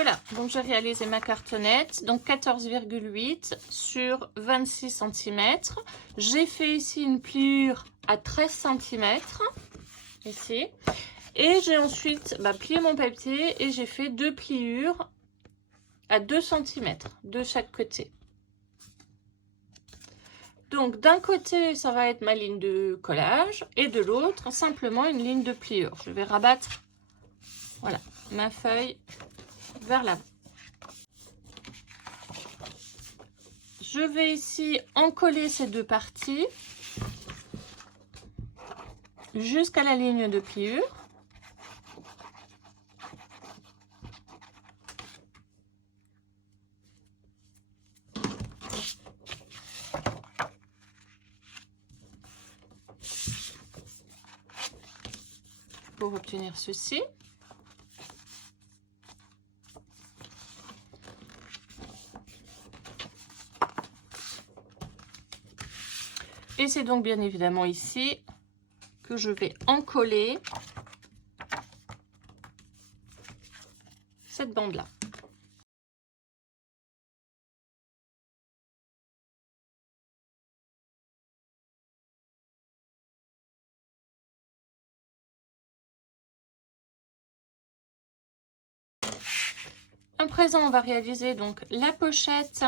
Voilà, donc j'ai réalisé ma cartonnette, donc 14,8 sur 26 cm. J'ai fait ici une pliure à 13 cm, ici. Et j'ai ensuite plié mon papier et j'ai fait 2 pliures à 2 cm de chaque côté. Donc d'un côté, ça va être ma ligne de collage et de l'autre, simplement une ligne de pliure. Je vais rabattre, voilà, ma feuille vers l'avant. Je vais ici encoller ces deux parties jusqu'à la ligne de pliure. Pour obtenir ceci. Et c'est donc bien évidemment ici que je vais encoller cette bande-là. À présent, on va réaliser donc la pochette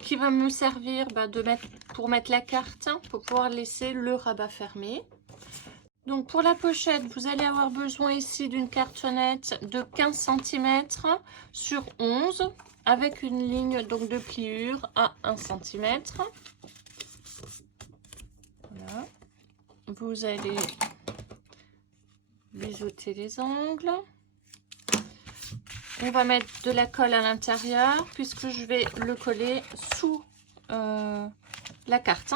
qui va me servir pour mettre la carte, pour pouvoir laisser le rabat fermé. Donc pour la pochette, vous allez avoir besoin ici d'une cartonnette de 15 cm sur 11 avec une ligne donc de pliure à 1 cm. Voilà. Vous allez biseauter les angles. On va mettre de la colle à l'intérieur puisque je vais le coller sous la carte.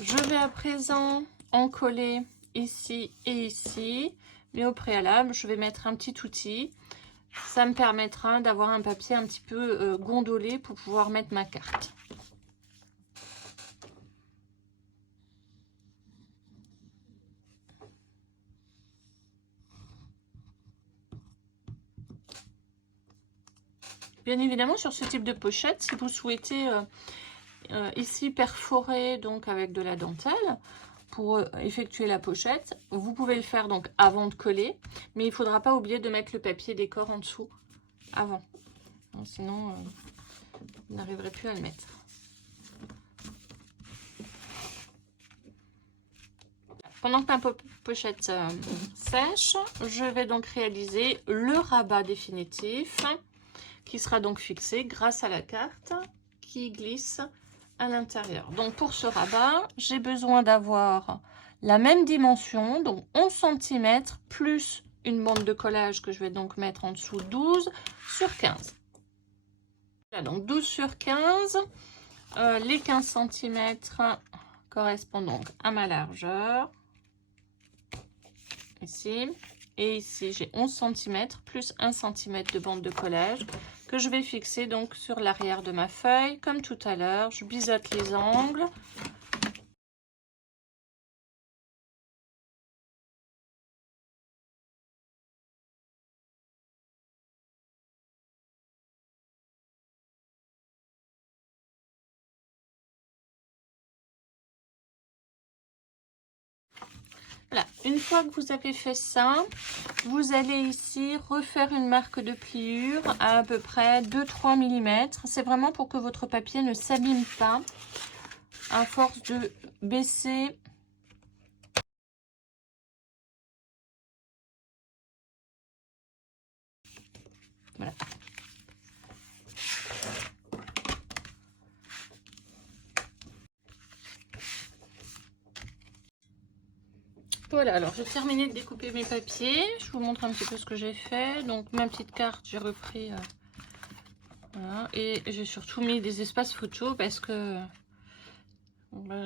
Je vais à présent en coller ici et ici, mais au préalable, je vais mettre un petit outil. Ça me permettra d'avoir un papier un petit peu gondolé pour pouvoir mettre ma carte. Bien évidemment, sur ce type de pochette, si vous souhaitez ici perforer donc avec de la dentelle pour effectuer la pochette, vous pouvez le faire donc avant de coller, mais il ne faudra pas oublier de mettre le papier décor en dessous avant. Sinon, vous n'arriverez plus à le mettre. Pendant que ma pochette sèche, je vais donc réaliser le rabat définitif qui sera donc fixé grâce à la carte qui glisse à l'intérieur. Donc pour ce rabat, j'ai besoin d'avoir la même dimension, donc 11 cm plus une bande de collage que je vais donc mettre en dessous, 12 sur 15. Voilà, donc 12 sur 15, les 15 cm correspondent donc à ma largeur. Ici et ici j'ai 11 cm plus 1 cm de bande de collage que je vais fixer donc sur l'arrière de ma feuille comme tout à l'heure. Je biseaute les angles. Voilà, une fois que vous avez fait ça, vous allez ici refaire une marque de pliure à peu près 2-3 mm. C'est vraiment pour que votre papier ne s'abîme pas à force de baisser. Voilà. Voilà, alors j'ai terminé de découper mes papiers. Je vous montre un petit peu ce que j'ai fait. Donc ma petite carte, j'ai repris voilà, et j'ai surtout mis des espaces photos parce que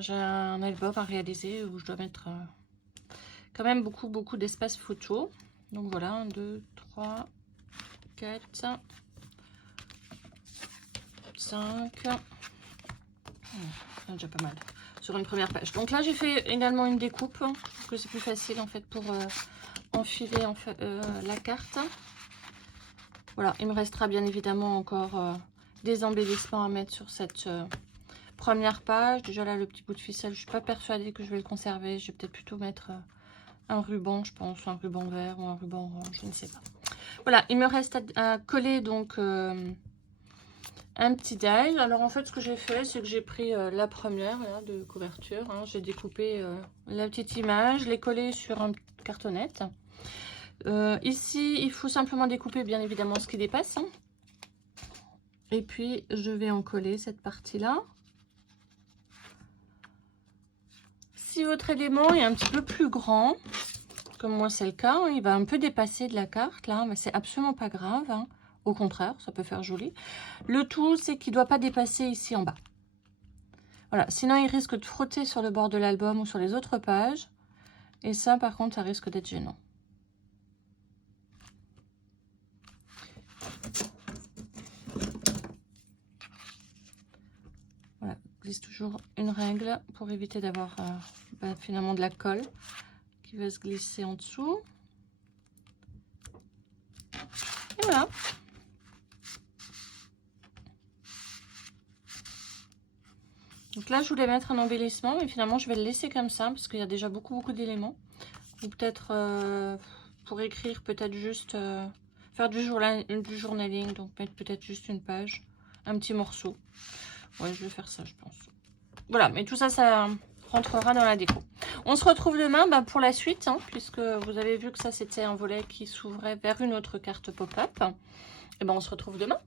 j'ai un album à réaliser où je dois mettre quand même beaucoup d'espaces photos. Donc voilà, 1, 2, 3, 4, 5. C'est déjà pas mal sur une première page. Donc là, j'ai fait également une découpe, parce que c'est plus facile en fait pour enfiler en fait, la carte. Voilà, il me restera bien évidemment encore des embellissements à mettre sur cette première page. Déjà là, le petit bout de ficelle, je suis pas persuadée que je vais le conserver. Je vais peut-être plutôt mettre un ruban, je pense, un ruban vert ou un ruban orange, je ne sais pas. Voilà, il me reste à coller donc un petit die. Alors en fait, ce que j'ai fait, c'est que j'ai pris la première là, de couverture. Hein. J'ai découpé la petite image, l'ai collée sur un cartonnette. Ici, il faut simplement découper bien évidemment ce qui dépasse. Hein. Et puis, je vais en coller cette partie-là. Si votre élément est un petit peu plus grand, comme moi c'est le cas, hein, il va un peu dépasser de la carte là, mais c'est absolument pas grave. Hein. Au contraire, ça peut faire joli. Le tout, c'est qu'il ne doit pas dépasser ici en bas. Voilà, sinon il risque de frotter sur le bord de l'album ou sur les autres pages. Et ça, par contre, ça risque d'être gênant. Voilà, glisse toujours une règle pour éviter d'avoir finalement de la colle qui va se glisser en dessous. Et voilà. Donc là, je voulais mettre un embellissement, mais finalement, je vais le laisser comme ça, parce qu'il y a déjà beaucoup d'éléments. Ou peut-être, pour écrire, peut-être juste faire du journaling, donc mettre peut-être juste une page, un petit morceau. Ouais, je vais faire ça, je pense. Voilà, mais tout ça, ça rentrera dans la déco. On se retrouve demain pour la suite, hein, puisque vous avez vu que ça, c'était un volet qui s'ouvrait vers une autre carte pop-up. Et ben, on se retrouve demain.